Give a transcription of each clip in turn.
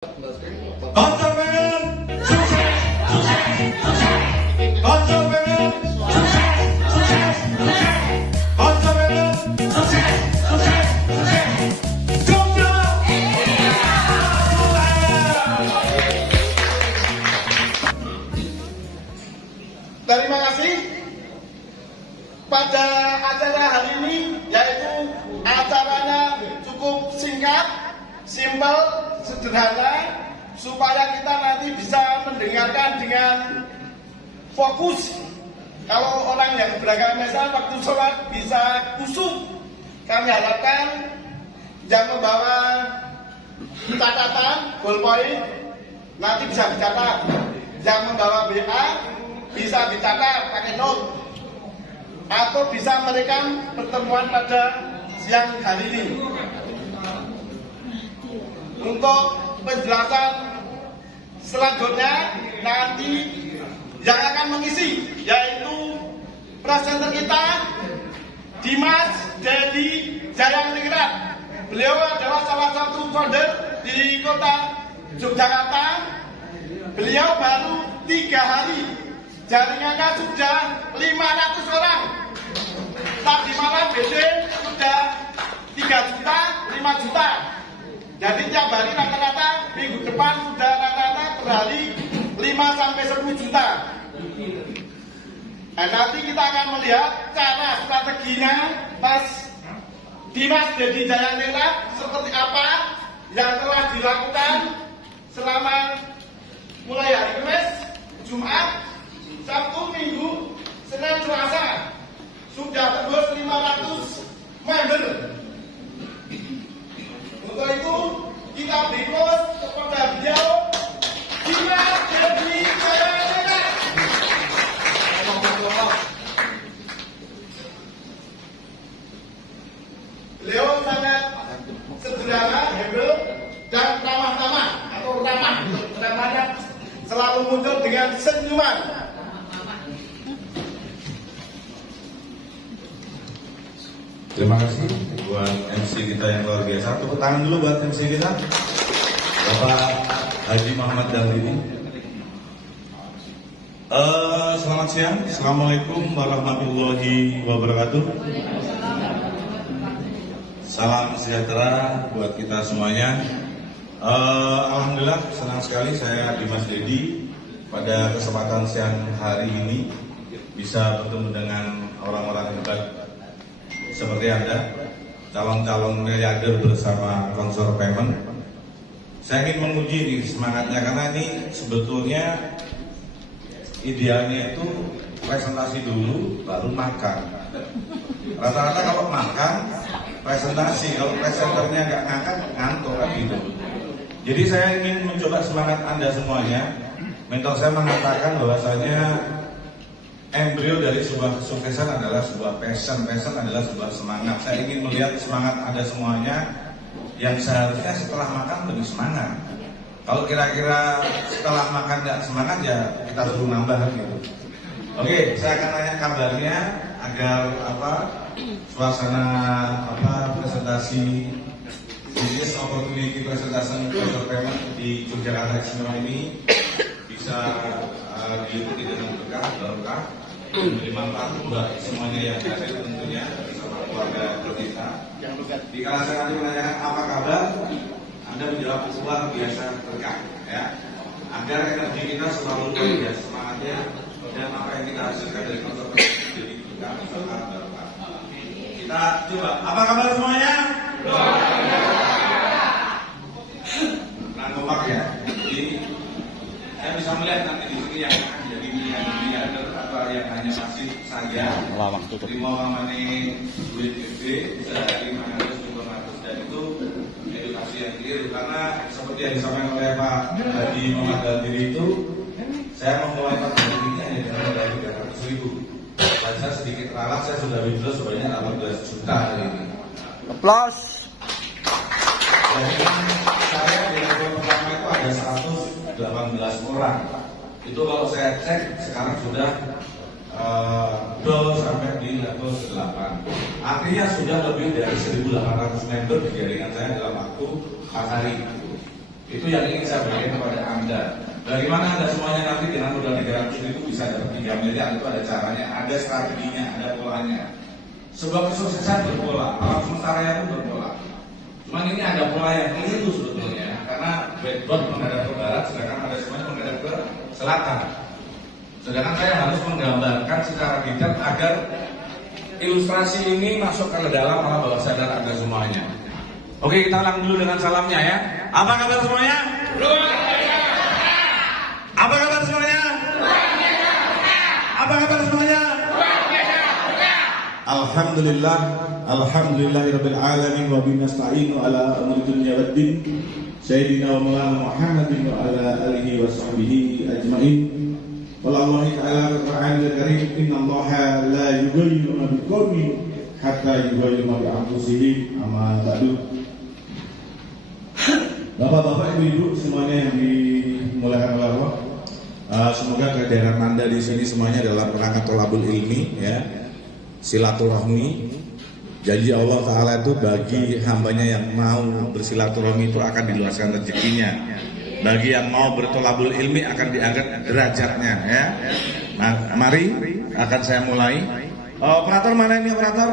Konsumen sukses, konsumen sukses, konsumen sukses. Jogja. Terima kasih. Pada acara hari ini, yaitu acaranya cukup singkat, simpel, sederhana, supaya kita nanti bisa mendengarkan dengan fokus. Kalau orang yang beragama Islam waktu sholat bisa khusyuk. Kami harapkan yang membawa catatan, ballpoint, nanti bisa dicatat. Yang membawa BA bisa dicatat pakai note, atau bisa merekam pertemuan pada siang hari ini. Untuk penjelasan selanjutnya nanti yang akan mengisi yaitu presenter kita Dimas Dedi Jayaningrat. Beliau adalah salah satu founder di kota Yogyakarta. Beliau baru 3 hari, jaringannya sudah 500 orang. Tadi malam BD sudah 3 juta, 5 juta. Jadi tiap hari rata-rata minggu depan sudah rata-rata per hari 5-10 juta. Nah, nanti kita akan melihat cara strateginya Mas Dimas Dedi Jayaningrat seperti apa yang telah dilakukan selama mulai hari Kamis, Jumat, Sabtu, Minggu, Senin, Selasa. Sudah tembus 500 member. Untuk itu kita berikan kepada beliau Dimas Dedi Jayaningrat. Beliau sangat sederhana, humble, dan ramah-tamah atau ramah. Namanya selalu muncul dengan senyuman. Terima kasih buat MC kita yang luar biasa. Tepuk tangan dulu buat MC kita, Bapak Haji Muhammad Dalini. Selamat siang, Assalamualaikum warahmatullahi wabarakatuh. Salam sejahtera buat kita semuanya. Alhamdulillah senang sekali saya Dimas Dedi pada kesempatan siang hari ini bisa bertemu dengan orang-orang hebat seperti Anda, calon-calon miliarder bersama Consor Payment. Saya ingin menguji nih semangatnya, karena ini sebetulnya idealnya itu presentasi dulu baru makan. Rata-rata kalau makan presentasi, kalau presenternya nggak ngangkat ngantuk kan gitu. Jadi saya ingin mencoba semangat Anda semuanya. Mentor saya mengatakan bahwasanya embrio dari sebuah kesuksesan adalah sebuah passion adalah sebuah semangat. Saya ingin melihat semangat Anda semuanya yang seharusnya setelah makan lebih semangat. Kalau kira-kira setelah makan nggak semangat ya kita suruh nambah gitu. Oke, saya akan tanya kabarnya agar suasana presentasi business opportunity presentation Consor Payment di Yogyakarta Expo ini bisa diikuti dengan berkah, memberi manfaat buat semuanya yang hadir tentunya bersama keluarga kita. Di kala saya nanti menanyakan apa kabar, Anda menjawab luar biasa berkah, ya. Agar energi kita selalu luar biasa semangatnya dan apa yang kita hasilkan dari Consor jadi berkah, sangat berkah. Kita coba, apa kabar semuanya? Nah, kompak ya. Jadi saya bisa melihat nanti di sini yang jadi miliarder atau yang hanya masih saja terima mamane duit gede bisa dari 500 dan itu edukasi yang keliru, karena seperti yang disampaikan oleh Pak Haji Muhammad Dalini itu saya memulai pandemi ini hanya dari 300.000 dan saya sedikit ralat, saya sudah withdraw sebanyak 18 juta hari ini. Plus Jadi saya di level pertama itu ada 118 orang. Itu kalau saya cek sekarang sudah sampai di level 8. Artinya sudah lebih dari 1.800 member di jaringan saya dalam waktu 4 hari. Itu yang ingin saya berikan kepada Anda. Bagaimana Anda semuanya nanti dengan modal 300 itu bisa dapat 3 miliar, itu ada caranya, ada strateginya, ada polanya. Sebuah kesuksesan berpola, alam semesta raya pun berpola. Cuman ini ada pola yang keliru sebetulnya, karena backbone menghadap ke barat, sedangkan ada semuanya menghadap ke selatan. Sedangkan saya harus menggambarkan secara detail agar ilustrasi ini masuk ke dalam alam bawah sadar Anda semuanya. Oke, kita ulang dulu dengan salamnya ya. Apa kabar semuanya? Apa kabar semuanya? Apa kabar semuanya? Alhamdulillah, alhamdulillahirabbil alamin wa bihi nasta'inu ala umuri dunya waddin. Sayyidina wa maulana Muhammadin wa ala alihi wa sahbihi ajmain. Wallahi ta'ala al-Qur'anil Karim, innallaha la yughayyiru ma biqaumin hatta yughayyiru ma bi anfusihim. Amma ba'du. Bapak-bapak, ibu-ibu semuanya yang dimuliakan oleh Allah, semoga kehadiran Anda di sini semuanya dalam rangka thalabul ilmi, ya, silaturahmi. Janji Allah Ta'ala itu bagi hambanya yang mau bersilaturahmi itu akan diluaskan rezekinya. Bagi yang mau berthalabul ilmi akan diangkat derajatnya, ya. Nah, mari akan saya mulai. Operator mana ini operator?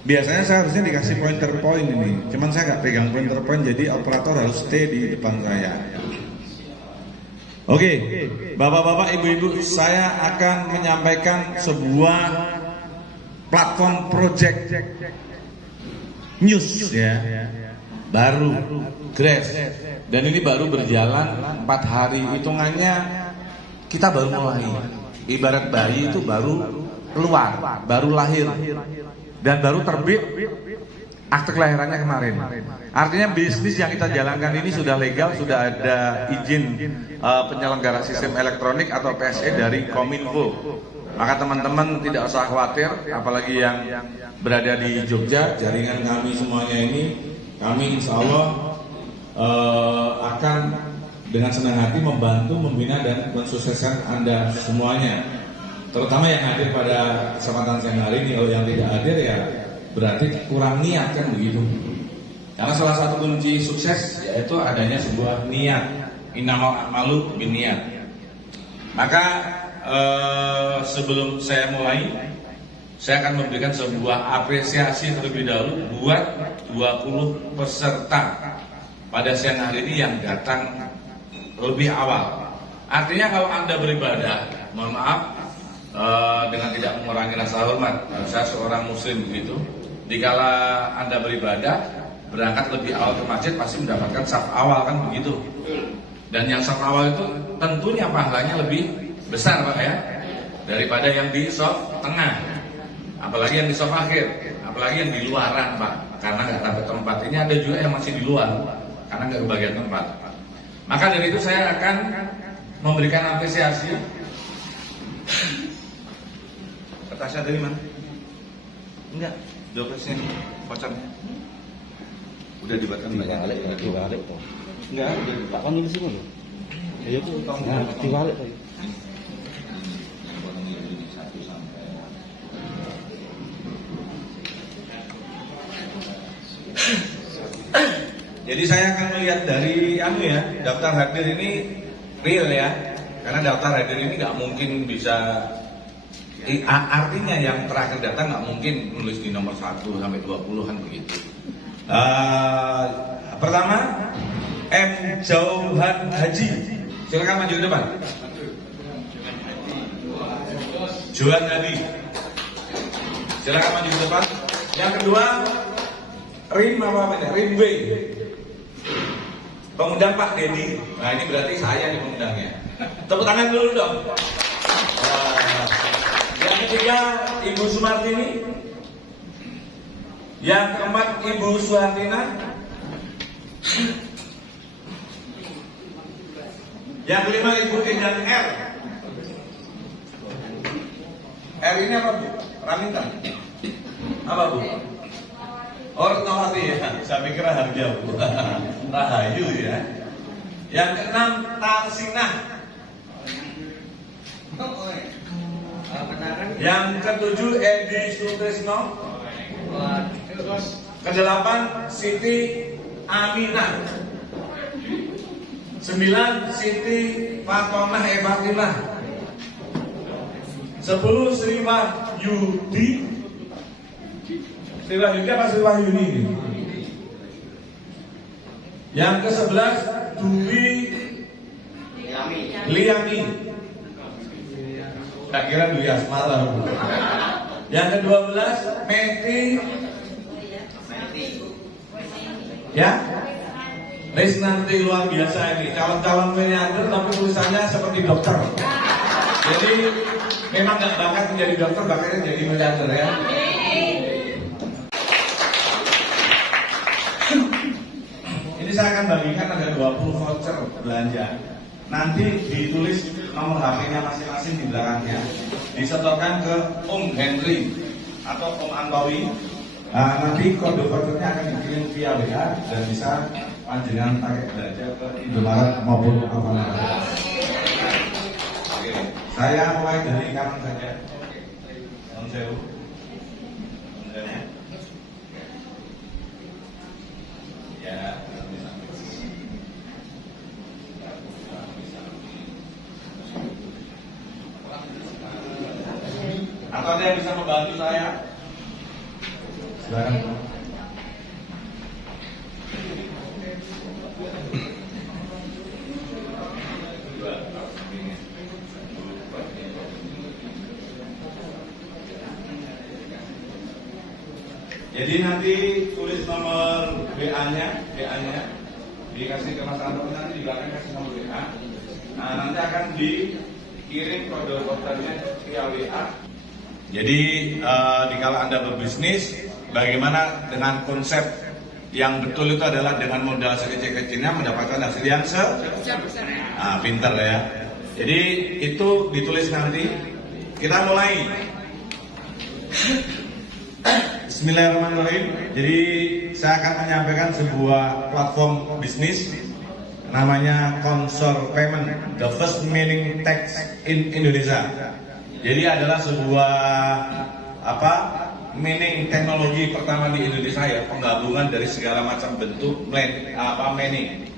Biasanya saya harusnya dikasih pointer point ini, cuman saya nggak pegang pointer point, jadi operator harus stay di depan saya. Oke, bapak-bapak, ibu-ibu, saya akan menyampaikan sebuah platform project news, ya, baru, grass, dan ini baru berjalan 4 hari, hitungannya kita baru mulai. Ibarat bayi itu baru keluar, baru lahir. Dan baru terbit akte kelahirannya kemarin. Artinya bisnis yang kita jalankan ini sudah legal, sudah ada izin penyelenggara sistem elektronik atau PSE dari Kominfo. Maka teman-teman tidak usah khawatir, apalagi yang berada di Jogja, jaringan kami semuanya ini, kami insya Allah akan dengan senang hati membantu, membina dan mensukseskan Anda semuanya. Terutama yang hadir pada kesempatan siang hari ini. Kalau yang tidak hadir ya berarti kurang niat, kan begitu. Karena salah satu kunci sukses yaitu adanya sebuah niat. Innamal a'malu binniyat. Maka sebelum saya mulai, saya akan memberikan sebuah apresiasi terlebih dahulu buat 20 peserta pada siang hari ini yang datang lebih awal. Artinya kalau Anda beribadah, mohon maaf, dengan tidak mengurangi rasa hormat, saya seorang muslim begitu, dikala Anda beribadah berangkat lebih awal ke masjid pasti mendapatkan saf awal, kan begitu. Dan yang saf awal itu tentunya pahalanya lebih besar, Pak, ya, daripada yang di saf tengah, apalagi yang di saf akhir, apalagi yang di luaran, Pak, karena nggak dapat tempat. Ini ada juga yang masih di luar karena nggak kebagian tempat. Maka dari itu saya akan memberikan apresiasi. Tasnya dari mana? Enggak, jokesnya pacarnya. Udah dibuatkan banyak. Dibalik kok. Enggak, udah Pak kan di sini loh. Ya itu tahun Dibalik kok. Jadi saya akan melihat dari ya, daftar hadir ini real ya. Karena daftar hadir ini nggak mungkin bisa, artinya yang terakhir datang nggak mungkin nulis di nomor 1 sampai 20-an begitu. Pertama, M. Jauhan Haji, silakan maju ke depan. Johan Hadi, silakan maju ke depan. Yang kedua, Rim Rim W. Pengundang Pak Dedi. Nah, ini berarti saya nih pengundangnya. Tepuk tangan dulu dong. Yang ketiga, Ibu Sumartini. Yang keempat, Ibu Suhartina. Yang kelima, Ibu Indah R. R ini apa, Bu? Raminta. Apa, Bu? Oh, Retnowati ya. Saya pikir harga, Bu. Rahayu ya. Yang keenam, Tarsinah. Yang ketujuh, Edi Sutrisno. ke-8 Siti Aminah. 9 Siti Fatonah Fatimah. 10 Sri Wahyudi. Sri Wahyudi apa Sri Wahyuni ini? Yang ke-11 Dwi Liami. Tak kira Dwi Asmara. Yang ke-12 Meti. Ya, Risnanti, luar biasa ini. Calon-calon miliarder tapi tulisannya seperti dokter. Jadi memang nggak bakat menjadi dokter, bakatnya jadi miliarder ya. Ini saya akan bagikan ada 20 voucher belanja. Nanti ditulis nomor HP-nya masing-masing di belakangnya. Disetorkan ke Om Henry atau Om Antawi. Nah, nanti kode-kodenya akan dikirim via WA dan bisa panjenengan pakai belanja ke Indomaret maupun Alfamart. Oke, saya mulai dari kanan saja. Om Sewu. Ya, atau ada yang bisa membantu saya? Silakan. Jadi nanti tulis nomor WA-nya, dikasih ke Mas Anto, nanti di belakang kasih nomor WA. Nah, nanti akan dikirim kode kodenya via WA. Jadi kalau Anda berbisnis, bagaimana dengan konsep yang betul itu adalah dengan modal sekecil-kecilnya mendapatkan hasil yang pinter ya. Jadi itu ditulis nanti. Kita mulai. Bismillahirrahmanirrahim. Jadi saya akan menyampaikan sebuah platform bisnis namanya Consor Payment, the first mining tax in Indonesia. Jadi adalah sebuah mining teknologi pertama di Indonesia ya, penggabungan dari segala macam bentuk mining.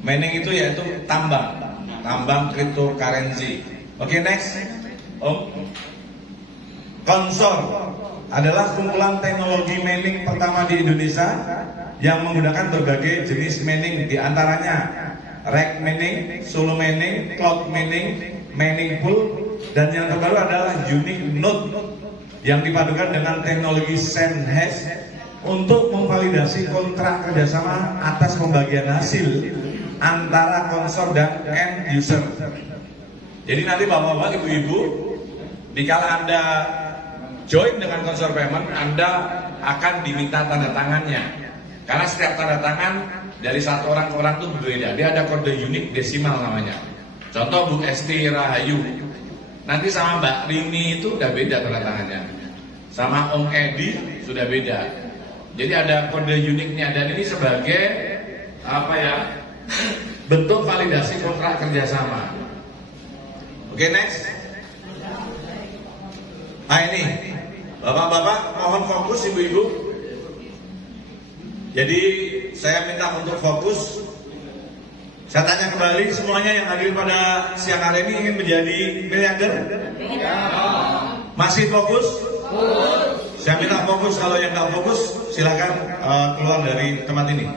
Mining itu yaitu tambang cryptocurrency. Oke, next. Consor adalah kumpulan teknologi mining pertama di Indonesia yang menggunakan berbagai jenis mining, di antaranya rack mining, solo mining, cloud mining, mining pool, dan yang terbaru adalah unique node yang dipadukan dengan teknologi SandHash untuk memvalidasi kontrak kerjasama atas pembagian hasil antara Consor dan end user. Jadi nanti bapak-bapak, ibu-ibu, dikala Anda join dengan Consor Payment, Anda akan diminta tanda tangannya. Karena setiap tanda tangan dari satu orang ke orang itu berbeda. Dia ada kode unik desimal namanya. Contoh Bu Esti Rahayu, nanti sama Mbak Rini itu udah beda tanda tangannya. Sama Om Edi sudah beda. Jadi ada kode uniknya, dan ini sebagai bentuk validasi kontrak kerjasama. Oke, next. Nah ini, bapak-bapak mohon fokus, ibu-ibu. Jadi saya minta untuk fokus. Saya tanya kembali, semuanya yang hadir pada siang hari ini ingin menjadi miliarder? Masih fokus? Saya minta fokus. Kalau yang nggak fokus, silakan keluar dari tempat ini.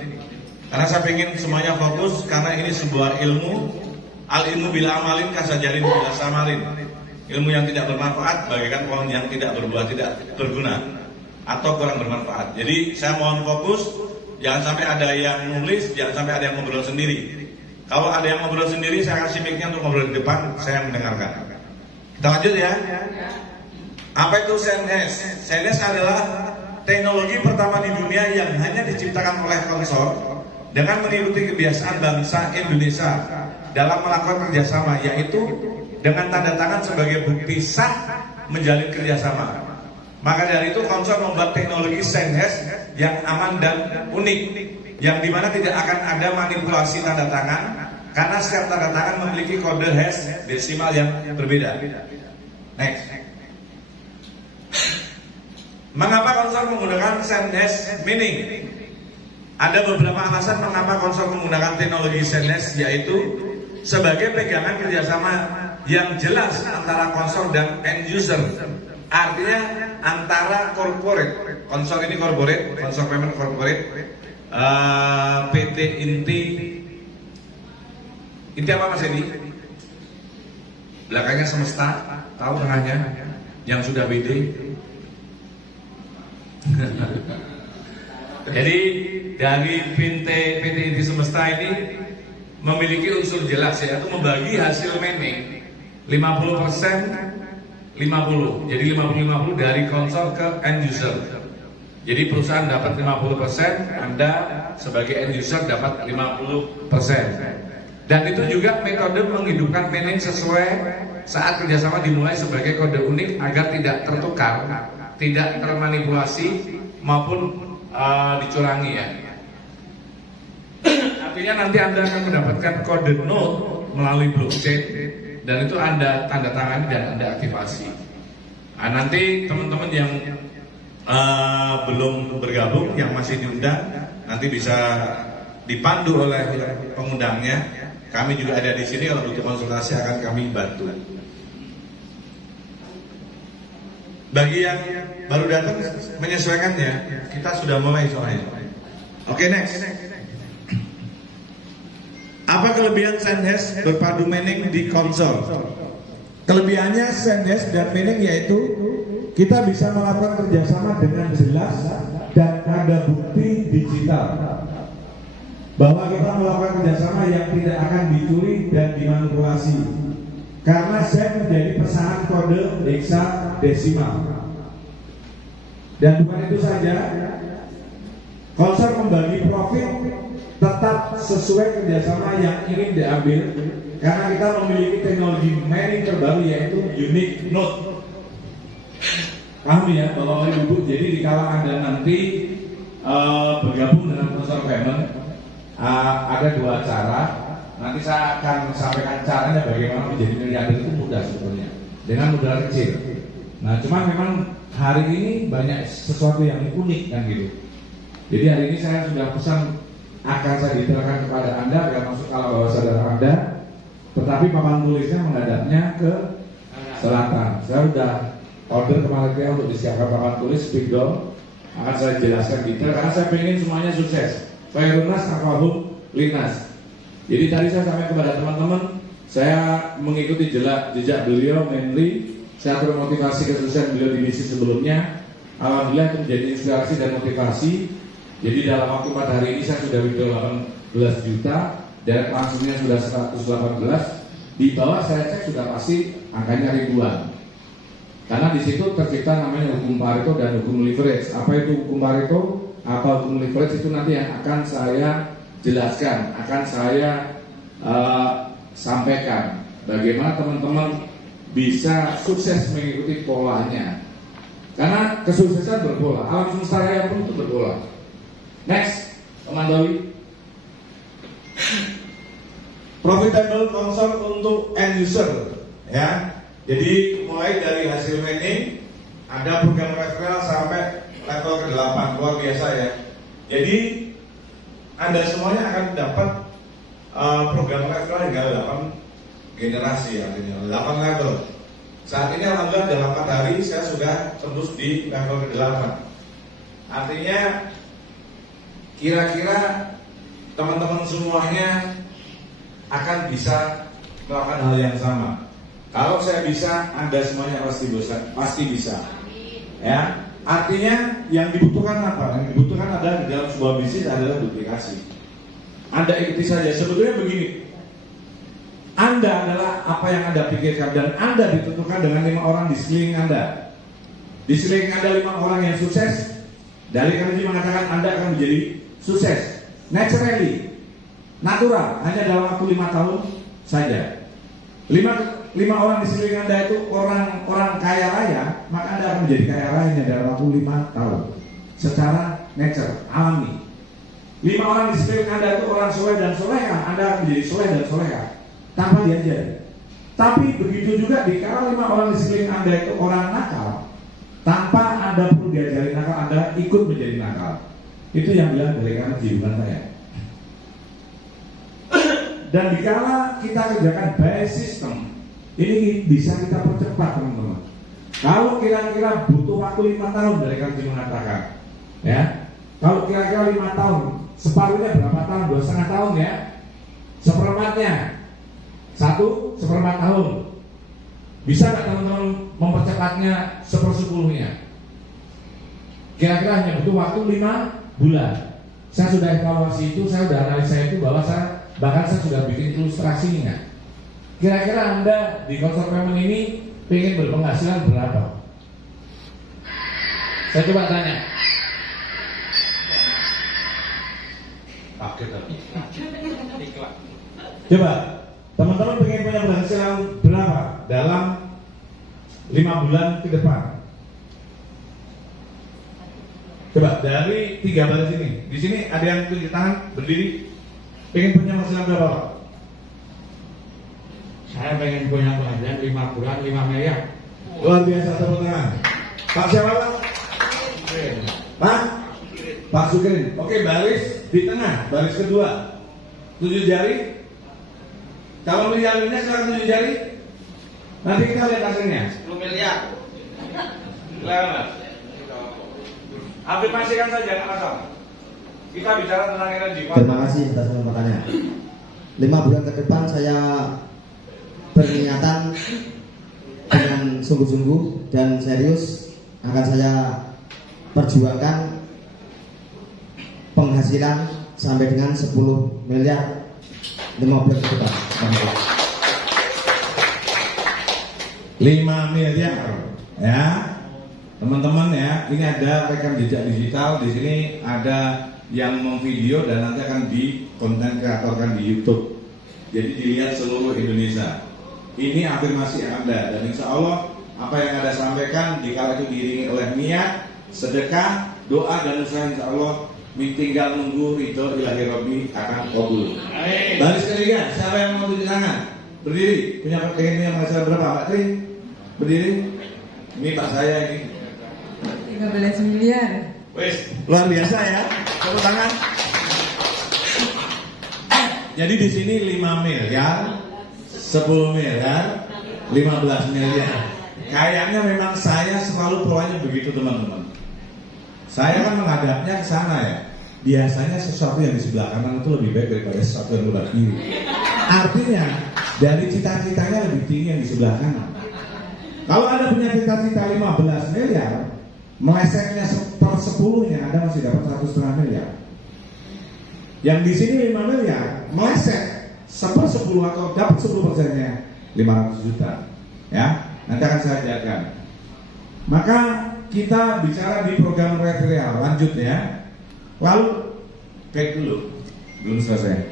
Karena saya ingin semuanya fokus, karena ini sebuah ilmu. Al ilmu bila amalin kasajarin bila samalin. Ilmu yang tidak bermanfaat bagaikan pohon yang tidak berbuah, tidak berguna atau kurang bermanfaat. Jadi saya mohon fokus, jangan sampai ada yang nulis, jangan sampai ada yang ngobrol sendiri. Kalau ada yang ngobrol sendiri, saya kasih mic-nya untuk ngobrol di depan, saya mendengarkan. Kita lanjut ya. Apa itu SandHash? SandHash adalah teknologi pertama di dunia yang hanya diciptakan oleh Consor dengan mengikuti kebiasaan bangsa Indonesia dalam melakukan kerjasama, yaitu dengan tanda tangan sebagai bukti sah menjalin kerjasama. Maka dari itu Consor membuat teknologi SandHash yang aman dan unik, yang dimana tidak akan ada manipulasi tanda tangan, karena setiap tanda tangan memiliki kode hash desimal yang berbeda. Next. Mengapa konsor menggunakan SendHash Mining? Ada beberapa alasan mengapa konsor menggunakan teknologi SendHash, yaitu sebagai pegangan kerjasama yang jelas antara konsor dan end user. Artinya antara corporate, konsor ini corporate, konsor payment corporate, PT Inti apa Mas Edi? Belakangnya Semesta, tahu tengahnya yang sudah BD. Jadi dari PT Inti Semesta ini memiliki unsur jelas, yaitu membagi hasil mining 50%, 50. Jadi 50-50 dari konsor ke end user. Jadi perusahaan dapat 50%, Anda sebagai end user dapat 50%. Dan itu juga metode menghidupkan mining sesuai saat kerjasama dimulai sebagai kode unik agar tidak tertukar, tidak termanipulasi maupun dicurangi ya. Artinya nanti Anda akan mendapatkan kode node melalui blockchain dan itu Anda tanda tangani dan Anda aktifasi. Nah, nanti teman-teman yang belum bergabung, yang masih diundang, nanti bisa dipandu oleh pengundangnya. Kami juga ada di sini, kalau butuh konsultasi akan kami bantu. Bagi yang baru datang menyesuaikannya, kita sudah mulai soalnya. Oke, next. Apa kelebihan SendHash berpadu mining di konsol? Kelebihannya SendHash dan mining yaitu kita bisa melakukan kerjasama dengan jelas dan ada bukti digital bahwa kita melakukan kerjasama yang tidak akan dicuri dan dimanipulasi. Karena saya menjadi pesanan kode hexadesimal. Dan bukan itu saja, konsor membagi profit tetap sesuai kerjasama yang ingin diambil, karena kita memiliki teknologi mining terbaru yaitu unique node. Paham ya Bapak Ibu? Jadi di kala Anda nanti bergabung dengan konsor payment, ada dua cara. Nanti saya akan sampaikan caranya bagaimana menjadi miliarder itu mudah sebetulnya, dengan modal kecil. Nah, cuman memang hari ini banyak sesuatu yang unik kan gitu. Jadi hari ini saya sudah pesan akan saya detailkan kepada Anda biar masuk kalau bawah sadar Anda. Tetapi papan tulisnya menghadapnya ke selatan. Saya sudah order kemarin untuk disiapkan papan tulis spidol. Akan saya jelaskan detail karena saya pengen semuanya sukses. Khairunnas afahum linnas. Jadi tadi saya sampaikan kepada teman-teman, saya mengikuti jejak beliau mainly. Saya termotivasi kesuksesan beliau di misi sebelumnya. Alhamdulillah itu menjadi inspirasi dan motivasi. Jadi dalam waktu 4 hari ini saya sudah withdraw 18 juta, dan langsungnya sudah 118. Di bawah saya cek sudah pasti angkanya ribuan. Karena di situ tercipta namanya hukum Pareto dan hukum leverage. Apa itu hukum Pareto? Apa hukum leverage itu nanti yang akan saya jelaskan, akan saya sampaikan. Bagaimana teman-teman bisa sukses mengikuti polanya. Karena kesuksesan berpola, alam semesta raya pun itu berpola. Next, teman Dawi. Profitable konsol untuk end user, ya. Jadi mulai dari hasil mining, ada program referral sampai level ke-8, luar biasa ya. Jadi Anda semuanya akan dapat program referral hingga 8 generasi, artinya 8 level. Saat ini alhamdulillah dalam 4 hari saya sudah tembus di level ke-8. Artinya kira-kira teman-teman semuanya akan bisa melakukan hal yang sama. Kalau saya bisa, Anda semuanya pasti bisa. Ya, artinya yang dibutuhkan apa? Yang dibutuhkan adalah di dalam sebuah bisnis adalah duplikasi. Anda ikuti saja. Sebetulnya begini, Anda adalah apa yang Anda pikirkan, dan Anda ditentukan dengan 5 orang di sekeliling Anda. Di sekeliling Anda 5 orang yang sukses. Dari kami mengatakan Anda akan menjadi sukses naturally, natural, hanya dalam waktu 5 tahun saja. 5 orang di sekeliling Anda itu orang kaya raya, maka Anda akan menjadi kaya raya dalam waktu 5 tahun secara nature, alami. 5 orang di sekeliling Anda itu orang soleh dan soleha, Anda akan menjadi soleh dan soleha tanpa diajari. Tapi begitu juga di kalau 5 orang di sekeliling Anda itu orang nakal, tanpa Anda perlu diajari nakal, Anda ikut menjadi nakal. Itu yang bilang dari kanan bukan saya. Dan dikala kita kerjakan by system, ini bisa kita percepat teman-teman. Kalau kira-kira butuh waktu 5 tahun dari kan mengatakan, ya. Kalau kira-kira 5 tahun, separuhnya berapa tahun? 2,5 tahun ya. Seperempatnya 1/4 tahun. Bisa nggak teman-teman mempercepatnya 1/10-nya? Kira-kira hanya butuh waktu 5 bulan. Saya sudah evaluasi itu, saya sudah analisa itu, bahwa bahkan saya sudah bikin ilustrasinya. Kira-kira Anda di Consort Payment ini ingin berpenghasilan berapa? Saya coba tanya. Coba, teman-teman pengen punya penghasilan berapa dalam 5 bulan ke depan? Coba dari 3 baris ini. Di sini ada yang tunjuk tangan berdiri. Pengen punya penghasilan berapa, Pak? Saya pengen punya penghasilan 5 bulan 5 miliar. Luar biasa, tepuk tangan. Pak siapa, Pak? Pak? Pak Sukrin. Oke, baris di tengah, baris kedua. 7 jari. Kalau miliarnya sekarang 7 jari. Nanti kita lihat hasilnya. 10 miliar. Lama. Afirmasikan saja, nggak masalah. Kita bicara tentang energi. Terima kasih atas kesempatannya. 5 bulan ke depan saya berniatan dengan sungguh-sungguh dan serius akan saya perjuangkan penghasilan sampai dengan 10 miliar 5 bulan ke depan. 5 miliar, ya. Teman-teman ya, ini ada rekam jejak digital, di sini ada yang memvideo dan nanti akan di konten kreatorkan di YouTube. Jadi dilihat seluruh Indonesia. Ini afirmasi Anda dan insya Allah apa yang Anda sampaikan dikala itu diiringi oleh niat, sedekah, doa dan usaha, insya Allah tinggal nunggu ridho ilahi Rabbi akan kabul. Baris ketiga, siapa yang mau tunjuk tangan? Berdiri, punya penghasilan berapa, Pak Tri? Berdiri. Ini Pak saya ini. 13 miliar. Wes, luar biasa ya. Tepuk tangan. Jadi di sini 5 miliar, 10 miliar, 15 miliar. Kayaknya memang saya selalu polanya begitu teman-teman. Saya kan menghadapnya ke sana ya. Biasanya sesuatu yang di sebelah kanan itu lebih baik daripada sesuatu yang di sebelah kiri. Artinya dari cita-citanya lebih tinggi yang di sebelah kanan. Kalau Anda punya cita-cita 15 miliar, melesetnya 1/10-nya Anda masih dapat 1,5 miliar. Yang di sini 5 miliar, meleset 1/10 atau dapat 10%-nya 500 juta. Ya, nanti akan saya ajarkan. Maka kita bicara di program referral lanjut ya. Lalu back dulu, belum selesai.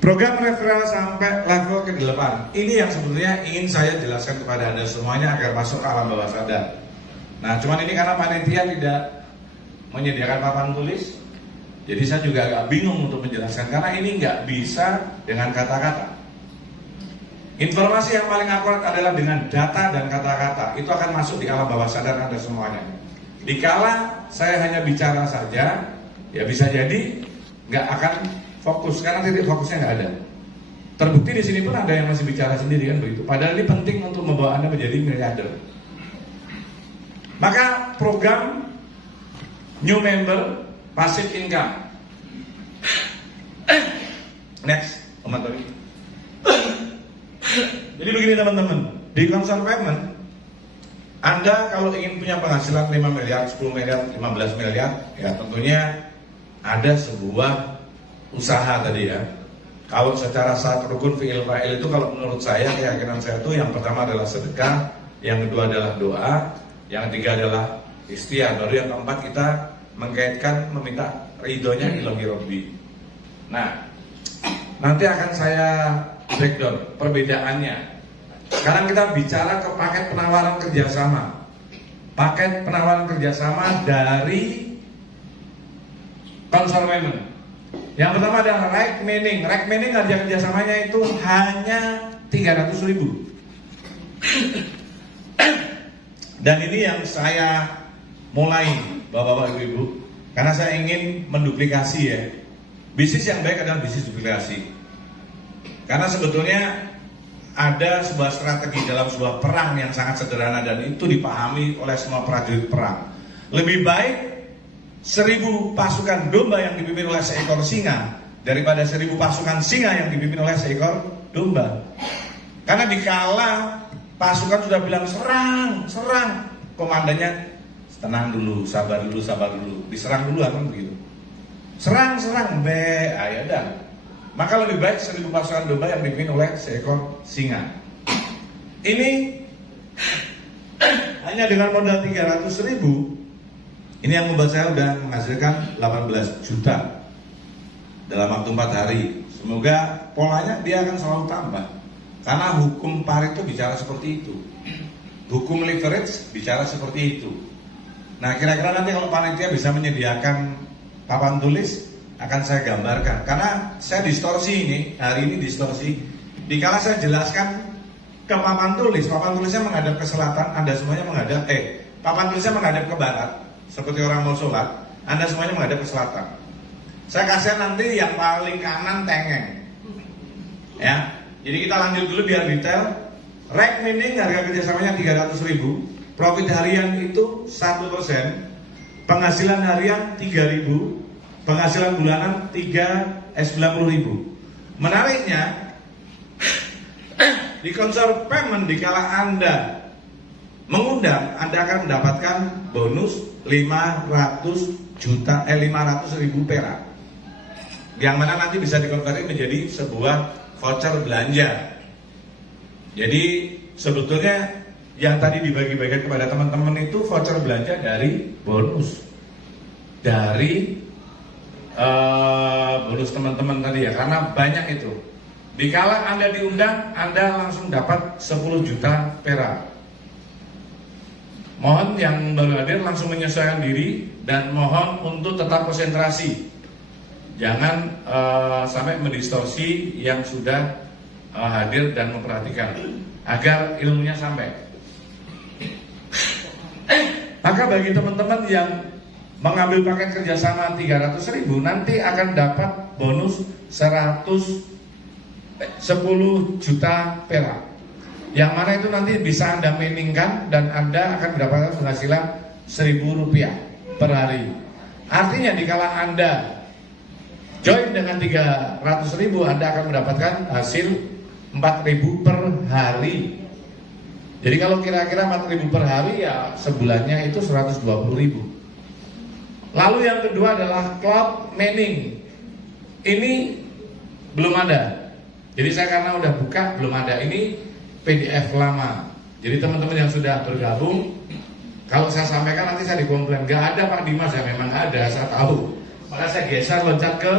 Program referral sampai level ke-8. Ini yang sebenarnya ingin saya jelaskan kepada Anda semuanya agar masuk ke alam bawah sadar. Nah, cuman ini karena panitia tidak menyediakan papan tulis, jadi saya juga agak bingung untuk menjelaskan karena ini nggak bisa dengan kata-kata. Informasi yang paling akurat adalah dengan data dan kata-kata. Itu akan masuk di alam bawah sadar Anda semuanya. Dikala saya hanya bicara saja, ya bisa jadi nggak akan fokus karena titik fokusnya nggak ada. Terbukti di sini pun ada yang masih bicara sendiri kan begitu. Padahal ini penting untuk membawa Anda menjadi miliarder. Maka program new member passive income. Next, Om Antoni. Jadi begini teman-teman, di Consort Payment Anda kalau ingin punya penghasilan 5 miliar, 10 miliar, 15 miliar, ya tentunya ada sebuah usaha tadi ya. Kalau secara saat rukun fi'il fa'il itu kalau menurut saya, keyakinan saya itu yang pertama adalah sedekah, yang kedua adalah doa, yang ketiga adalah ikhtiar, baru yang keempat kita mengkaitkan meminta ridhonya ilahi Rabbi. Nah, nanti akan saya breakdown perbedaannya. Sekarang kita bicara ke paket penawaran kerjasama. Paket penawaran kerjasama dari Consort Payment. Yang pertama adalah rekening. Rekening harga kerjasamanya itu hanya 300.000. Dan ini yang saya mulai Bapak-bapak Ibu-ibu, karena saya ingin menduplikasi ya. Bisnis yang baik adalah bisnis duplikasi. Karena sebetulnya ada sebuah strategi dalam sebuah perang yang sangat sederhana dan itu dipahami oleh semua prajurit perang. Lebih baik 1000 pasukan domba yang dipimpin oleh seekor singa daripada 1000 pasukan singa yang dipimpin oleh seekor domba. Karena dikala pasukan sudah bilang serang, komandannya tenang dulu, sabar dulu, diserang dulu kan begitu. Serang, ya udah. Maka lebih baik 1000 pasukan domba yang dipimpin oleh seekor singa. Ini hanya dengan modal 300.000, ini yang membuat saya sudah menghasilkan 18 juta dalam waktu 4 hari. Semoga polanya dia akan selalu tambah. Karena hukum Pareto bicara seperti itu. Hukum leverage bicara seperti itu. Nah, kira-kira nanti kalau panitia bisa menyediakan papan tulis, akan saya gambarkan. Karena saya distorsi ini, hari ini distorsi. Dikala saya jelaskan ke papan tulisnya menghadap ke selatan, Anda semuanya menghadap, papan tulisnya menghadap ke barat, seperti orang mau sholat, Anda semuanya menghadap ke selatan. Saya kasih nanti yang paling kanan tengeng. Ya, jadi kita lanjut dulu biar detail. Rek mining harga kerjasamanya 300.000. Profit harian itu 1%, penghasilan harian 3.000, penghasilan bulanan 90.000. Menariknya, di Consor Payment dikala Anda mengundang, Anda akan mendapatkan bonus 500.000 perak, yang mana nanti bisa dikonversi menjadi sebuah voucher belanja. Jadi sebetulnya yang tadi dibagi-bagikan kepada teman-teman itu voucher belanja dari bonus, dari bonus teman-teman tadi ya, karena banyak itu. Dikala Anda diundang, Anda langsung dapat 10 juta perak. Mohon yang baru hadir langsung menyesuaikan diri dan mohon untuk tetap konsentrasi. Jangan sampai mendistorsi yang sudah hadir dan memperhatikan, agar ilmunya sampai. Maka bagi teman-teman yang mengambil paket kerjasama 300.000 nanti akan dapat bonus 10 juta perak, yang mana itu nanti bisa Anda miningkan dan Anda akan mendapatkan penghasilan 1.000 rupiah per hari. Artinya dikala Anda join dengan 300.000, Anda akan mendapatkan hasil 4.000 per hari. Jadi kalau kira-kira 4.000 per hari ya sebulannya itu 120.000. Lalu yang kedua adalah cloud mining. Ini belum ada. Jadi saya karena udah buka belum ada. Ini PDF lama. Jadi teman-teman yang sudah bergabung, kalau saya sampaikan nanti saya dikomplain, nggak ada Pak Dimas. Ya memang ada, saya tahu. Maka saya geser loncat ke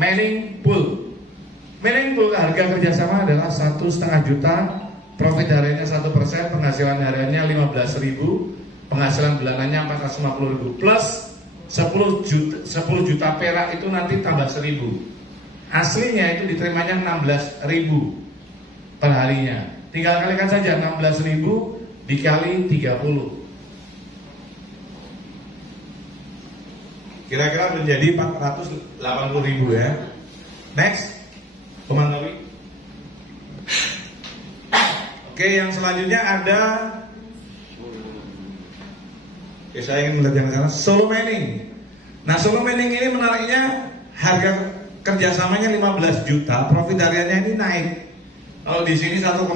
mining pool. Mining pool harga kerjasama adalah 1,5 juta. Profit hariannya 1%, penghasilan hariannya 15.000, penghasilan bulanannya 450.000 plus 10 juta perak itu nanti tambah 1.000. Aslinya itu diterimanya 16.000 per harinya. Tinggal kalikan saja 16.000 dikali 30. Kira-kira menjadi 480.000 ya. Next, Komandan. Oke, yang selanjutnya ada, saya ingin melihat yang sana, solo mining. Nah, solo mining ini menariknya harga kerjasamanya 15 juta, profit hariannya ini naik. Kalau di sini 1,1,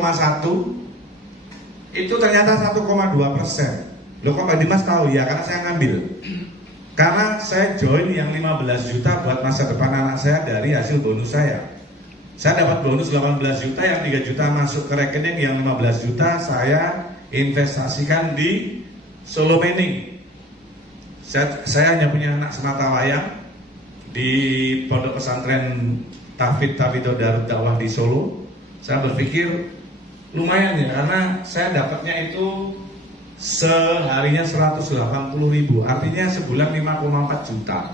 itu ternyata 1,2%. Loh kok Pak Dimas tahu? Ya karena saya ngambil. Karena saya join yang 15 juta buat masa depan anak saya dari hasil bonus saya. Saya dapat bonus 18 juta, yang 3 juta masuk ke rekening, yang 15 juta saya investasikan di solo mining. Saya hanya punya anak semata wayang di pondok pesantren Tauhid Darut Dakwah di Solo. Saya berpikir lumayan ya, karena saya dapatnya itu seharinya 180.000, artinya sebulan 5,4 juta.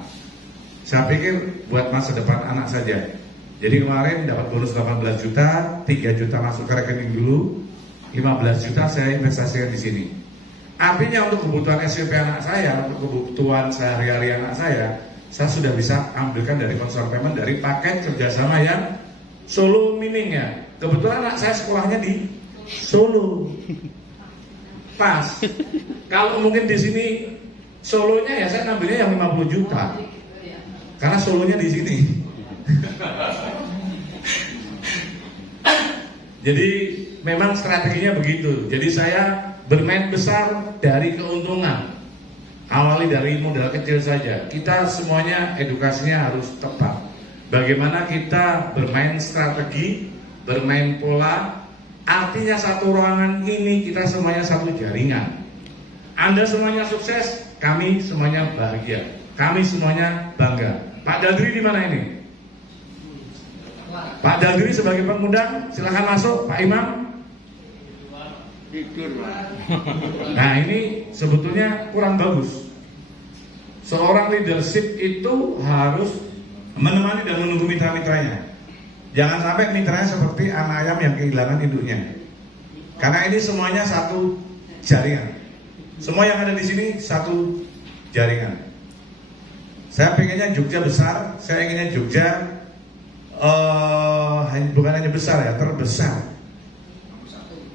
Saya pikir buat masa depan anak saja. Jadi kemarin dapat bonus 18 juta, 3 juta masuk ke rekening dulu, 15 juta saya investasikan di sini. Artinya untuk kebutuhan SPP anak saya, untuk kebutuhan sehari-hari anak saya sudah bisa ambilkan dari konsor payment dari paket kerjasama yang Solo Mining ya. Kebetulan anak saya sekolahnya di Solo. Pas. Kalau mungkin di sini Solonya ya saya ngambilnya yang 50 juta. Karena Solonya di sini. Jadi memang strateginya begitu. Jadi saya bermain besar dari keuntungan. Awali dari modal kecil saja. Kita semuanya edukasinya harus tepat. Bagaimana kita bermain strategi, bermain pola. Artinya satu ruangan ini kita semuanya satu jaringan. Anda semuanya sukses, kami semuanya bahagia. Kami semuanya bangga. Pak Dadri di mana ini? Pak Dadri sebagai pengundang, silahkan masuk. Pak Imam. Nah ini sebetulnya kurang bagus. Seorang leadership itu harus menemani dan menunggu mitra-mitranya. Jangan sampai mitranya seperti anak ayam yang kehilangan induknya. Karena ini semuanya satu jaringan. Semua yang ada di sini satu jaringan. Saya pengennya Jogja besar. Saya inginnya Jogja bukan hanya besar ya, terbesar.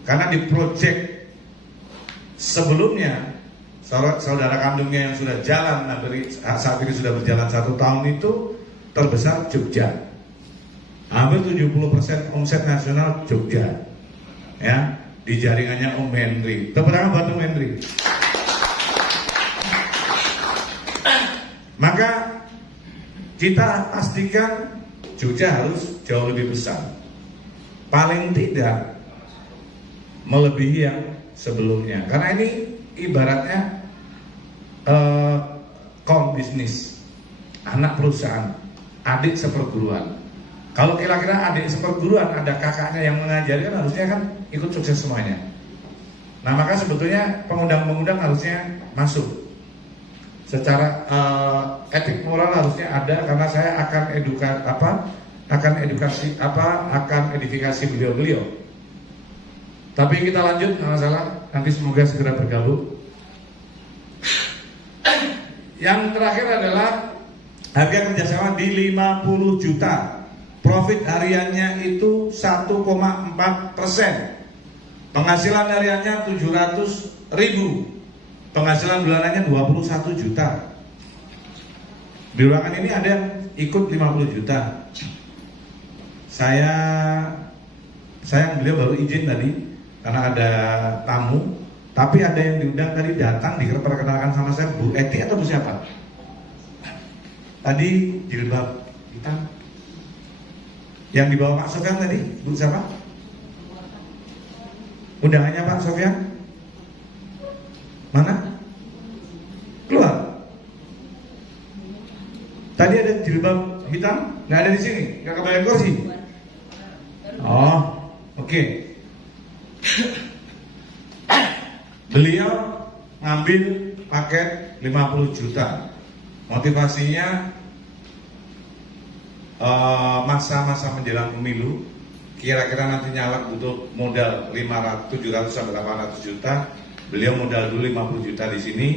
Karena di proyek sebelumnya saudara kandungnya yang sudah jalan saat ini sudah berjalan 1 tahun itu terbesar Jogja. Hampir 70% omset nasional Jogja. Ya, di jaringannya Om Henry. Tepuk tangan buat Om Henry. Maka kita pastikan Jogja harus jauh lebih besar. Paling tidak melebihi yang sebelumnya. Karena ini ibaratnya kaum bisnis, anak perusahaan, adik seperguruan. Kalau kira-kira adik seperguruan ada kakaknya yang mengajari kan harusnya kan ikut sukses semuanya. Nah maka sebetulnya pengundang-pengundang harusnya masuk. Secara etik moral harusnya ada karena saya akan edifikasi beliau-beliau. Tapi kita lanjut, nggak masalah. Nanti semoga segera bergabung. Yang terakhir adalah harga kerjasama di 50 juta. Profit hariannya itu 1,4%. Penghasilan hariannya 700.000. Penghasilan bulanannya 21 juta. Di ruangan ini ada yang ikut 50 juta. Saya beliau baru izin tadi karena ada tamu. Tapi ada yang diundang tadi datang diperkenalkan sama saya, Bu Eti atau Bu siapa? Tadi jilbab hitam. Yang dibawa Pak Sofyan tadi, Bu siapa? Undangannya Pak Sofyan? Mana? Keluar. Tadi ada jilbab hitam, nggak ada di sini, nggak kebayang kursi. Oh, oke. Beliau ngambil paket 50 juta. Motivasinya masa-masa menjelang pemilu, kira-kira nanti nyalek butuh modal 700 sampai 800 juta. Beliau modal dulu 50 juta di sini.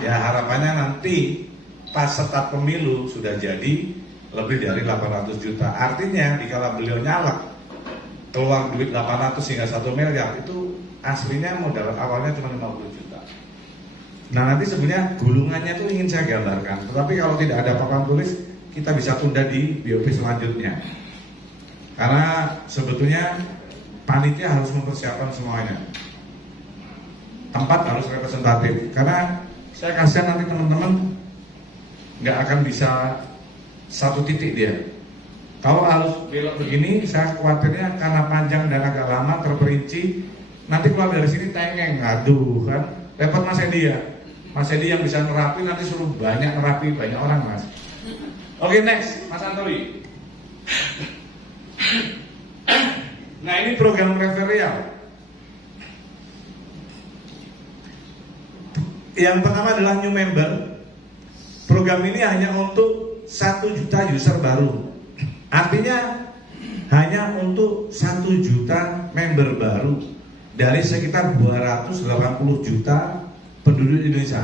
Ya harapannya nanti pas start pemilu sudah jadi lebih dari 800 juta. Artinya dikala beliau nyalek keluar duit 800 hingga 1 miliar itu aslinya modal awalnya cuma 50 juta. Nah nanti sebenarnya gulungannya itu ingin saya gambarkan. Tetapi kalau tidak ada papan tulis kita bisa tunda di BOP selanjutnya. Karena sebetulnya panitia harus mempersiapkan semuanya. Tempat harus representatif. Karena saya kasihan nanti teman-teman nggak akan bisa satu titik dia. Kalau harus belok begini, saya khawatirnya karena panjang dan agak lama terperinci, nanti keluar dari sini tengeng, aduh kan, repot Mas Edi ya. Mas Edi yang bisa nerapi nanti suruh nerapi banyak orang Mas. Oke, next, Mas Antoli. Nah ini program referral. Yang pertama adalah new member. Program ini hanya untuk 1 juta user baru. Artinya hanya untuk 1 juta member baru dari sekitar 280 juta penduduk Indonesia.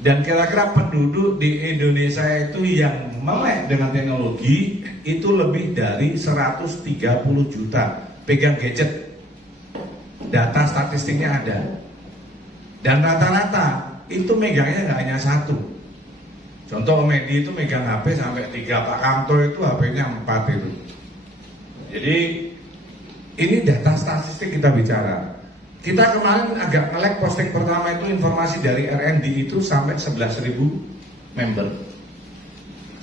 Dan kira-kira penduduk di Indonesia itu yang melek dengan teknologi itu lebih dari 130 juta pegang gadget. Data statistiknya ada. Dan rata-rata itu megangnya nggak hanya satu. Contoh Om Edi itu megang HP sampai 3, Pak Kamto itu HP-nya 4 itu. Jadi ini data statistik kita bicara. Kita kemarin agak melek posting pertama itu informasi dari RND itu sampai 11.000 member.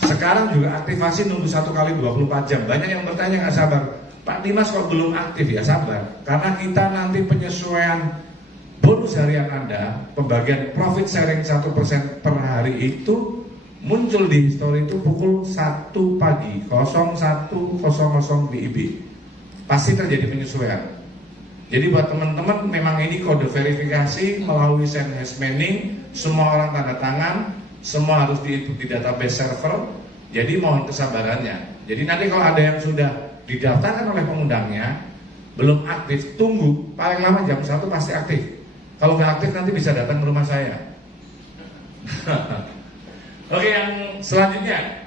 Sekarang juga aktivasi nunggu 1 kali 24 jam. Banyak yang bertanya nggak sabar, Pak Dimas kok belum aktif? Ya sabar, karena kita nanti penyesuaian bonus harian Anda, pembagian profit sharing 1% per hari itu muncul di history itu pukul 1 pagi 01.00 WIB. Pasti terjadi penyesuaian. Jadi buat teman-teman, memang ini kode verifikasi melalui send hash mailing, semua orang tanda tangan, semua harus di database server. Jadi mohon kesabarannya. Jadi nanti kalau ada yang sudah didaftarkan oleh pengundangnya belum aktif, tunggu paling lama jam 1 pasti aktif. Kalau nggak aktif nanti bisa datang ke rumah saya. Oke, yang selanjutnya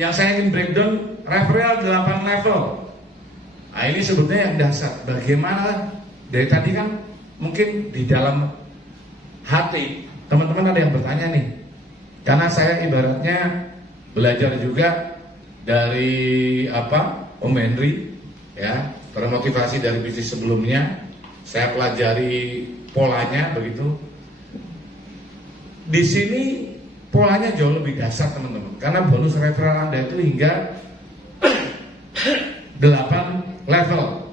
yang saya ingin breakdown referral 8 level. Nah, ini sebetulnya yang dasar. Bagaimana dari tadi kan mungkin di dalam hati teman-teman ada yang bertanya nih. Karena saya ibaratnya belajar juga dari Om Henry ya, termotivasi dari bisnis sebelumnya. Saya pelajari polanya begitu. Di sini polanya jauh lebih dasar teman-teman. Karena bonus referral Anda itu hingga 8 level.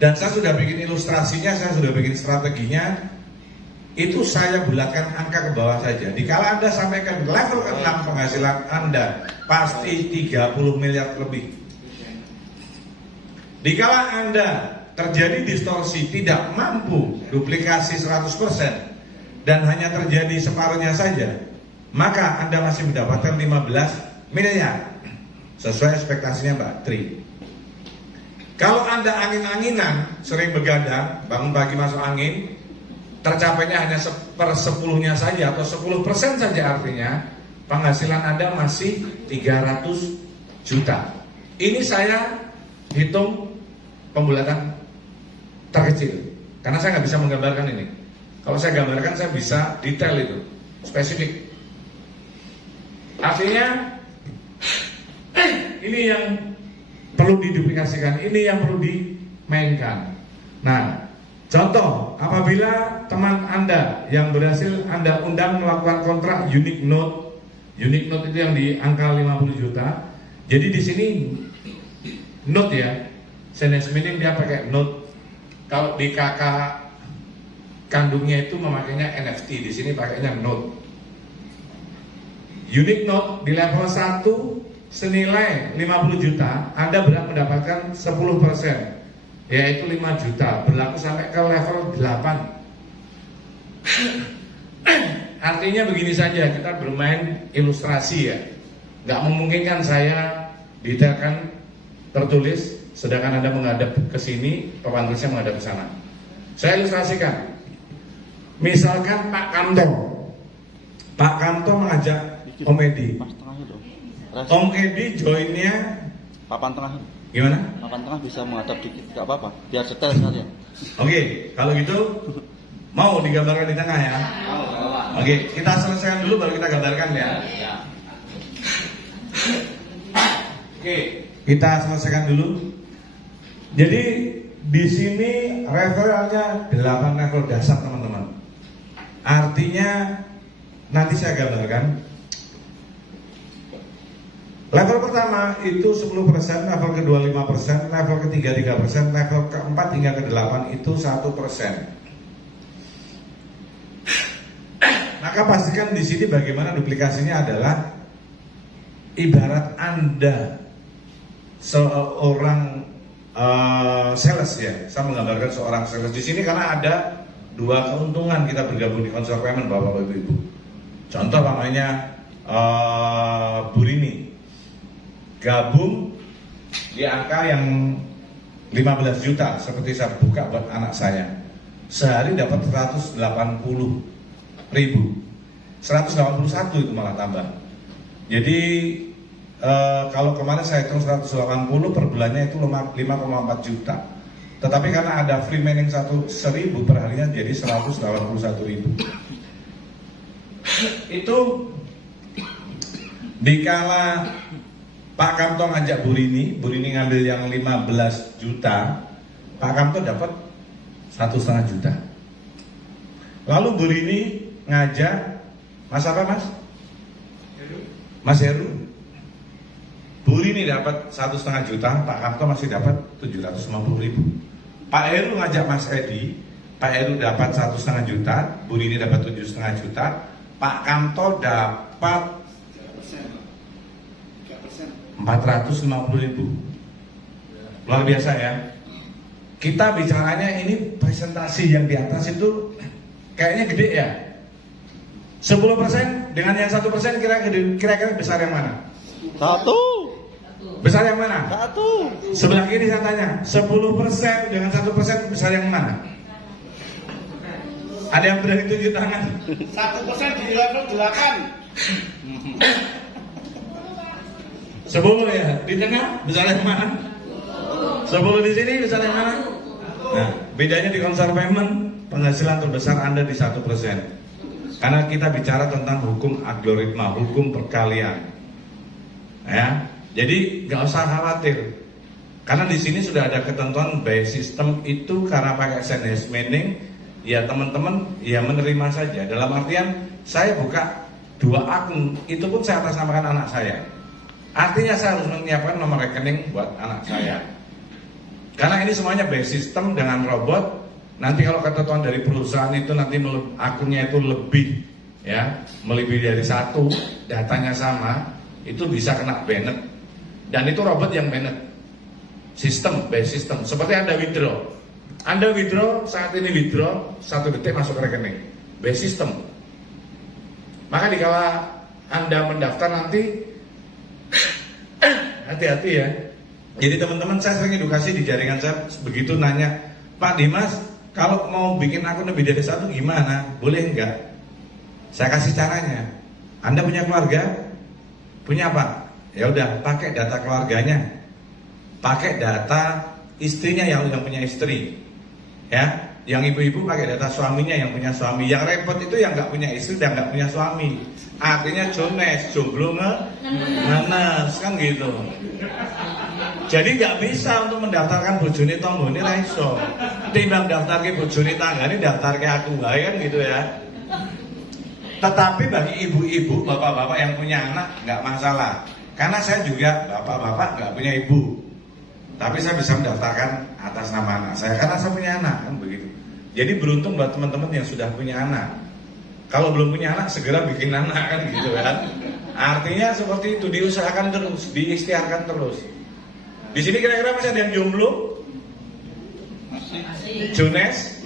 Dan saya sudah bikin ilustrasinya, saya sudah bikin strateginya. Itu saya bulatkan angka ke bawah saja. Dikala Anda sampaikan level ke-6 penghasilan Anda pasti 30 miliar lebih. Dikala Anda terjadi distorsi, tidak mampu duplikasi 100% dan hanya terjadi separuhnya saja, maka Anda masih mendapatkan 15 miliar sesuai ekspektasinya Mbak Tri. Kalau Anda angin-anginan, sering begadang, bangun pagi masuk angin, tercapainya hanya 1/10-nya saja atau 10% saja, artinya penghasilan Anda masih 300 juta. Ini saya hitung pembulatan terkecil, karena saya nggak bisa menggambarkan ini. Kalau saya gambarkan saya bisa detail itu, spesifik. Artinya ini yang perlu diduplikasikan, ini yang perlu dimainkan. Nah, contoh, apabila teman Anda yang berhasil Anda undang melakukan kontrak unique note itu yang di angka 50 juta. Jadi di sini note ya, sales minim dia pakai note. Kalau di kakak kandungnya itu memakainya NFT, di sini pakainya note. Unique note di level 1 senilai 50 juta, Anda berhak mendapatkan 10%, yaitu 5 juta, berlaku sampai ke level 8. Artinya begini saja, kita bermain ilustrasi ya. Nggak memungkinkan saya detailkan tertulis, sedangkan Anda menghadap ke sini, papan tulisnya menghadap ke sana. Saya ilustrasikan. Misalkan Pak Kamto mengajak Om Edi. Om Edi joinnya Papan tengah. gimana? Papan tengah bisa menghadap dikit, nggak apa-apa. Biar detail sekalian. Oke, kalau gitu mau digambarkan di tengah ya? Oke, kita selesaikan dulu baru kita gambarkan ya. Oke, kita selesaikan dulu. Jadi di sini referralnya 8 level dasar teman-teman. Artinya nanti saya gambarkan. Level pertama itu 10%, level kedua 5%, level ketiga 3%, level keempat hingga ke-8 itu 1%. Maka pastikan di sini bagaimana duplikasinya adalah ibarat Anda seorang sales ya. Saya menggambarkan seorang sales di sini karena ada 2 keuntungan kita bergabung di Konser Payment Bapak Ibu. Contoh namanya Bu Rini gabung di angka yang 15 juta seperti saya buka buat anak saya. sehari dapat 181 itu malah tambah. Jadi kalau kemarin saya hitung 180 per bulannya itu 5,4 juta. Tetapi karena ada free manning 1.000 per harinya jadi 181.000. Itu dikala Pak Kamto ngajak Bu Rini ngambil yang 15 juta, Pak Kamto dapat 1,5 juta. Lalu Bu Rini ngajak Mas apa Mas? Mas Heru. Bu Rini dapat 1,5 juta, Pak Kamto masih dapat 750.000. Pak Heru ngajak Mas Edi, Pak Heru dapat 1,5 juta, Bu Rini dapat 7,5 juta, Pak Kamto dapat 450.000. Luar biasa ya. Kita bicaranya ini presentasi yang di atas itu kayaknya gede ya. 10% dengan yang 1% kira-kira besar yang mana? 1. Besar yang mana? 1. Sebelah kiri saya tanya, 10% dengan 1% besar yang mana? Ada yang berani tunjuk tangan? 1% di level 8. 10 ya, di tengah besar yang mana? 10 di sini besar yang mana? Nah, bedanya di Konsar Payment, penghasilan terbesar Anda di 1%. Karena kita bicara tentang hukum algoritma, hukum perkalian. Ya, jadi nggak usah khawatir. Karena di sini sudah ada ketentuan by system itu karena pakai sentence meaning, ya teman-teman ya menerima saja. Dalam artian saya buka 2 akun, itu pun saya atasnamakan anak saya. Artinya saya harus menyiapkan nomor rekening buat anak saya. Karena ini semuanya by system dengan robot. Nanti kalau ketentuan dari perusahaan itu nanti akunnya itu lebih ya, melebihi dari 1, datanya sama, itu bisa kena banned. Dan itu robot yang banned. Sistem, by system. Seperti Anda withdraw. Anda withdraw, saat ini withdraw, 1 detik masuk ke rekening. By system. Maka dikala Anda mendaftar nanti hati-hati ya. Jadi teman-teman, saya sering edukasi di jaringan saya, begitu nanya, Pak Dimas, kalau mau bikin akun lebih dari 1 gimana? Boleh enggak? Saya kasih caranya. Anda punya keluarga? Punya apa? Ya udah, pakai data keluarganya. Pakai data istrinya yang punya istri. Ya, yang ibu-ibu pakai data suaminya yang punya suami. Yang repot itu yang nggak punya istri dan nggak punya suami. Artinya jones, jomblo nanas kan gitu. Jadi nggak bisa untuk mendaftarkan bojone tonggone ra iso. Timbang daftarke bojone tanggane daftarke aku wae kan gitu ya. Tetapi bagi ibu-ibu, bapak-bapak yang punya anak nggak masalah. Karena saya juga bapak-bapak nggak punya ibu. Tapi saya bisa mendaftarkan atas nama anak saya karena saya punya anak kan begitu. Jadi beruntung buat teman-teman yang sudah punya anak. Kalau belum punya anak segera bikin anak kan gitu kan. Artinya seperti itu, diusahakan terus, diikhtiarkan terus. Di sini kira-kira masih ada yang jomblo? Jones?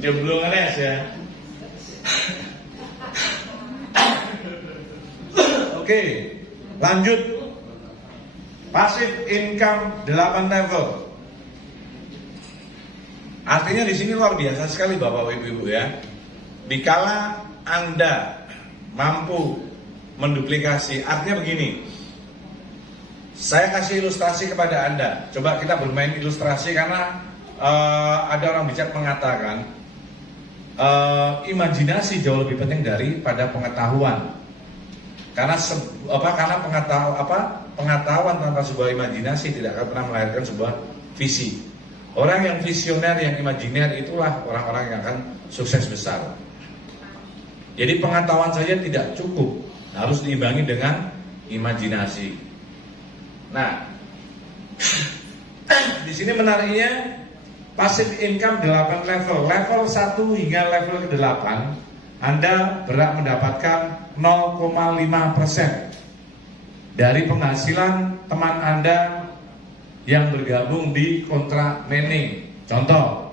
Jomblo ngeles ya. Oke, lanjut. Passive income 8 level. Artinya di sini luar biasa sekali Bapak Ibu ya. Dikala Anda mampu menduplikasi, artinya begini. Saya kasih ilustrasi kepada Anda. Coba kita bermain ilustrasi karena ada orang bijak mengatakan imajinasi jauh lebih penting daripada pengetahuan. Karena pengetahuan tanpa sebuah imajinasi tidak akan pernah melahirkan sebuah visi. Orang yang visioner, yang imajiner itulah orang-orang yang akan sukses besar. Jadi pengetahuan saja tidak cukup, harus diimbangi dengan imajinasi. Nah, di sini menariknya passive income 8 level. Level 1 hingga level ke-8 Anda berhak mendapatkan 0,5% dari penghasilan teman Anda yang bergabung di kontrak manning. Contoh,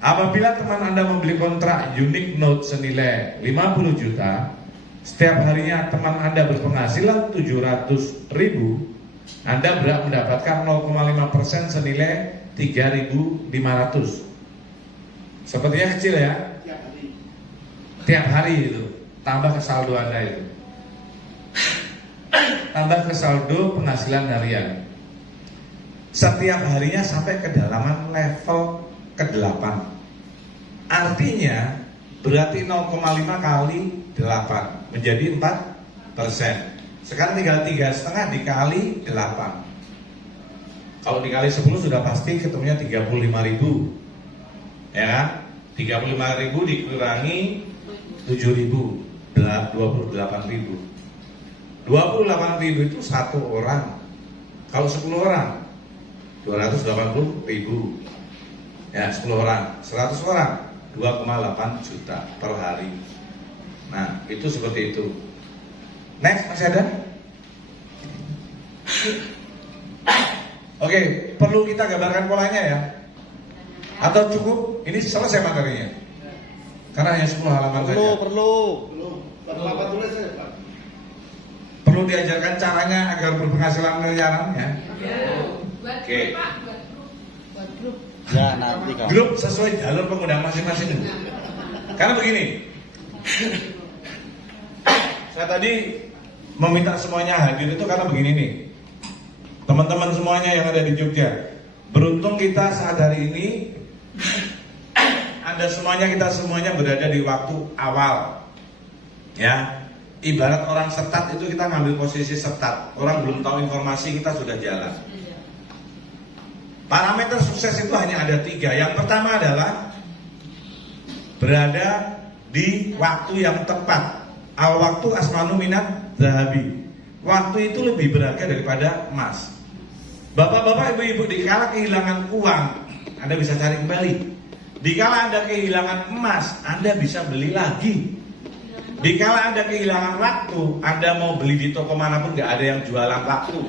apabila teman Anda membeli kontrak Unique Note senilai 50 juta, setiap harinya teman Anda berpenghasilan 700.000, Anda berhak mendapatkan 0,5% senilai 3.500. Sepertinya kecil ya. Tiap hari itu tambah ke saldo Anda itu. Tambah ke saldo penghasilan harian. Setiap harinya sampai kedalaman level ke-8. Artinya berarti 0,5 kali 8 menjadi 4%. Sekarang tinggal 3,5 dikali 8. Kalau dikali 10 sudah pasti ketemunya 35.000. Ya kan? 35.000 dikurangi 7.000, 28.000. 28.000 itu satu orang. Kalau 10 orang 280.000. Ya, 10 orang, 100 orang 2,8 juta per hari. Nah, itu seperti itu. Next, masih ada? Oke, perlu kita gambarkan polanya ya? Atau cukup? Ini selesai materinya? Karena hanya 10 halaman saja. Perlu diajarkan caranya agar berpenghasilan miliaran ya? Oke. Ya, nanti kamu. Grup sesuai jalur pengundang masing-masing. Karena begini, saya tadi meminta semuanya hadir itu karena begini nih. Teman-teman semuanya yang ada di Jogja, beruntung kita saat hari ini kita semuanya berada di waktu awal. Ya, ibarat orang setat itu kita ngambil posisi setat. Orang belum tahu informasi, kita sudah jalan. Parameter sukses itu hanya ada 3. Yang pertama adalah berada di waktu yang tepat. Al waktu asmanu minat zahabi. Waktu itu lebih berharga daripada emas. Bapak-bapak, ibu-ibu, dikala kehilangan uang, Anda bisa cari kembali. Dikala Anda kehilangan emas, Anda bisa beli lagi. Dikala Anda kehilangan waktu, Anda mau beli di toko manapun nggak ada yang jualan waktu.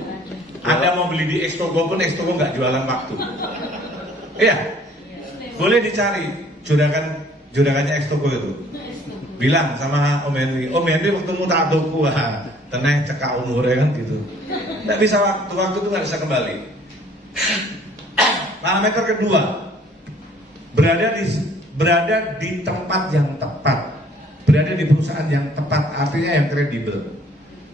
Anda mau beli di Extogo pun Extogo nggak jualan waktu. Iya, boleh dicari juragannya Extogo itu. Bilang sama Om Henry waktu mu tak tuku tenang cekak umurnya kan gitu. Nggak bisa waktu itu nggak bisa kembali. Parameter kedua, berada di tempat yang tepat, berada di perusahaan yang tepat, artinya yang kredibel.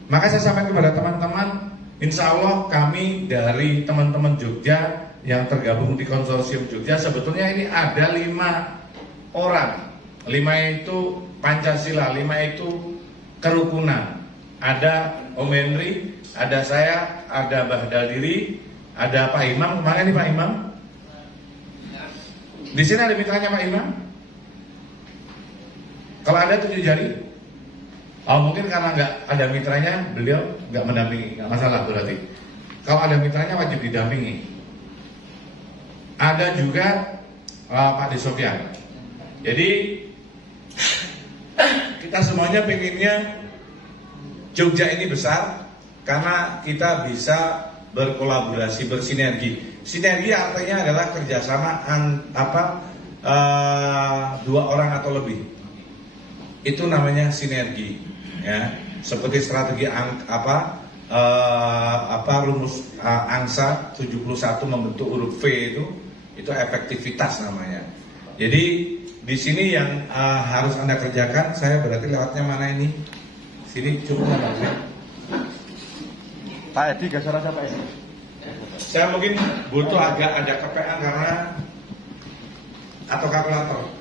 Maka saya sampaikan kepada teman-teman, insya Allah kami dari teman-teman Jogja yang tergabung di konsorsium Jogja, sebetulnya ini ada 5 orang. 5 itu Pancasila, 5 itu kerukunan. Ada Om Henry, ada saya, ada Mbah Daldiri, ada Pak Imam. Kemana nih Pak Imam? Di sini ada mitranya Pak Imam? Kalau ada 7 jari? Oh, mungkin karena nggak ada mitranya, beliau nggak mendampingi, nggak masalah berarti. Kalau ada mitranya wajib didampingi. Ada juga Pak Desofian. Jadi kita semuanya pengennya Jogja ini besar karena kita bisa berkolaborasi, bersinergi. Sinergi artinya adalah kerjasama 2 orang atau lebih. Itu namanya sinergi. Ya, seperti strategi rumus angsa 71 membentuk huruf V itu efektivitas namanya. Jadi di sini yang harus Anda kerjakan, saya berarti lewatnya mana ini? Sini cukup ya. Pak Edi, geser aja Pak Edi. Saya mungkin butuh agak ada kepean karena atau kalkulator.